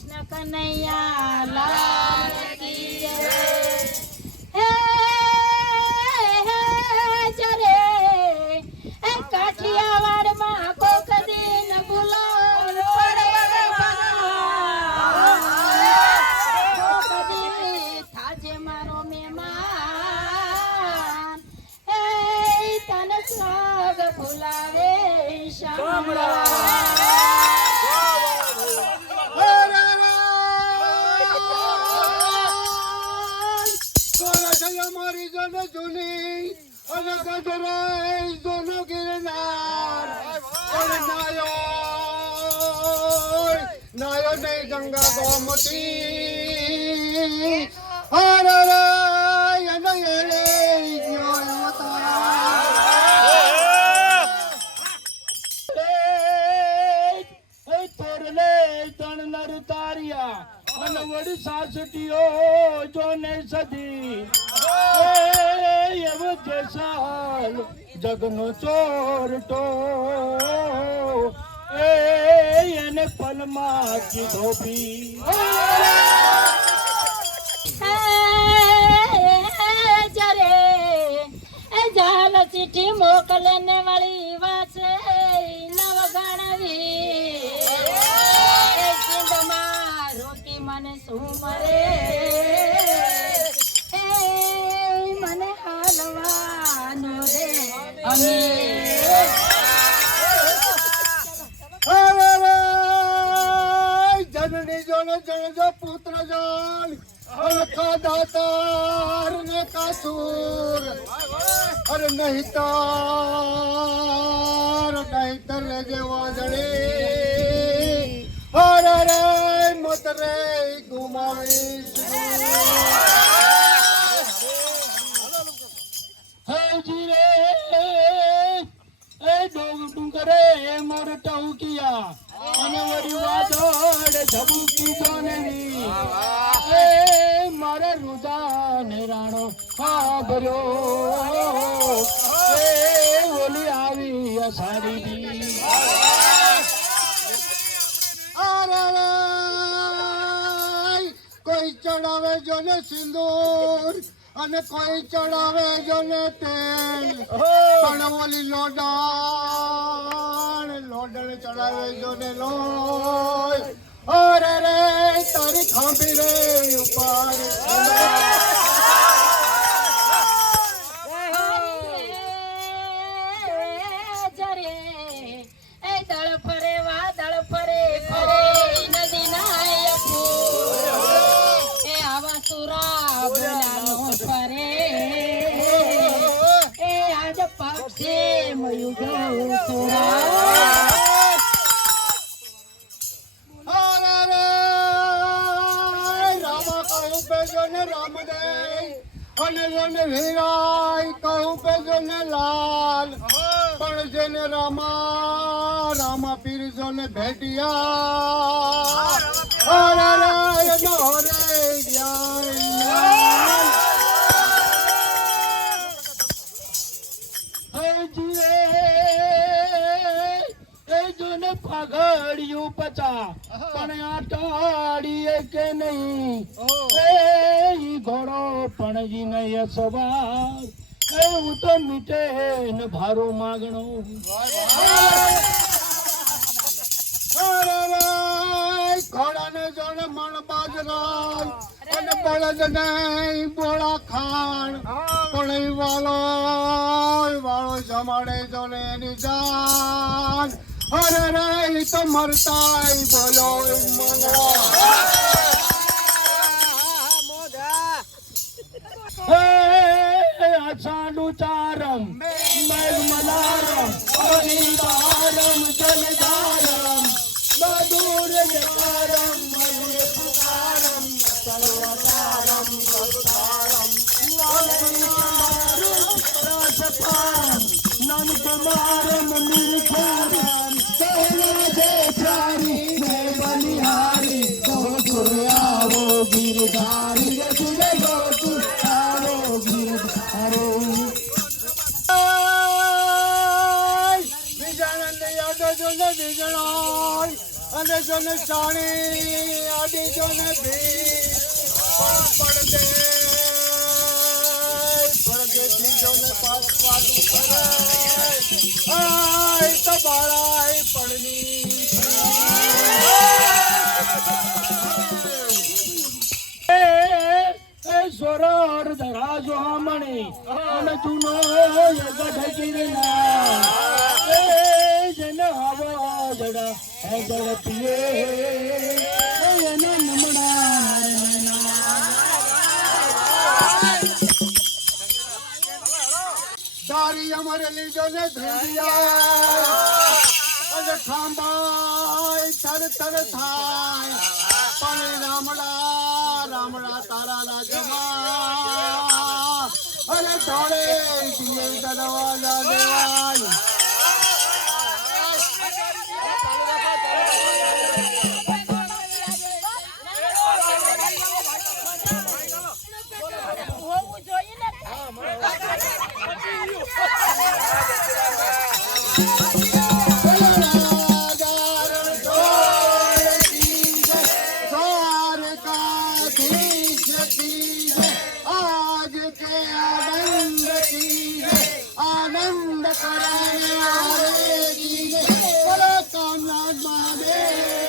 કૃષ્ણ કનૈયા લાલ કી જય. હે જરે એ કાઠિયાવાડમાં કોક દિન બુલાવ પડે કોક દિન થાજે મારો મહેમાન એ તને સ્વાગ ફુલાવે શામળા. મારી જન જૂની અને ગજરાઈ દોનો ગિરનાર નાયો નહીં ગંગા ગોમતી હર રાય નયરે તોરલે તણ નર તારિયા અને વડી સાસટીઓ જોને સદી એવો જેસાલ જગનો ચોરટો એને પલમાં કીધો બી. જરે એ જાલ ચીઠી મોકલે ને વળી વાસે નવ ગણવી સિંધમાં રોકી મને શું મરે એ મને હાલવાનો રે અમે જનની જોને જણજો પુત્ર જન અલખા દાતાર ને કાસુર અરે નહીં તાર જે વાદળી અરે રે મત રે ગુમાવી હજી રે એ ડુંગરે મોર ટહુકિયા અને વળી વાદળ ઝબુકી જોનેની એ મારા રુદાને રાણો ખાબર્યો એ ઓલી આવી અસાડી કોઈ ચડાવે જોને સિંદૂર અને કોઈ ચડાવે જોને તેલ પણ ઓલી લોડણ ચડાવે જોને લોય અરે રે તારી ખાંભી રે ઉપર જરે એ દળ ફરે વાદળ ફરે ફરે નદી નાય એ આવા સુરા બોલાનો ફરે એ આજ પક્ષે મયુગ સુરા અને જેને વીરાય કહું પે જોને લાલ પણ જેને રામા પીર જોને ભેટિયા અરે રે નો રે એ જોને પગડિયું પચા પણ આટાડીએ કે નહીં ઘોડો પણજી નય સવાર એવું તો મીટે ને ભારો માગણો ઘોડાને જોડે મણ બાજરાય અને બળદ નહીં બોળા ખાણ પણ વાળો જમાડે જોને એની જાન અરે રે તો મરતાય બોલો સાડુ ચારમ મેઘ મલારમ અનિતારમ જલધારમ મધુર જકારમ મયુર પુકારમ સર્વતારમ સર્વતારમ રસપારમ નન કુમારમ નિર્ખારમ સહેલા જય પ્યારી જય બલિહારી ગોકુળ આવો ગિરધારી રસુલે ગોકુળ આવો ગિરધારી વિજણ યાદ જોને વિજણાય અને જોને સાણી આડી અને ભીડ પરદેશી જોને પાસ પાટું કરે આય તો બાળાય પડની સોરર ધરા જોમણી અને જૂનો ગઢ ગીરના જેને હવા જડા હે જડ પીએ એને નમણા દારી અમારે લીજો ને ધ્રુવિયા અને ખાંબાય તર તર થાય પણ રામડા તારા રાજમાં અને ધોળે દિયે દરવાજા દેવાય હોવું જોઈએ ને आनंद कराने वाले जी बोलो कामनाथ महादेव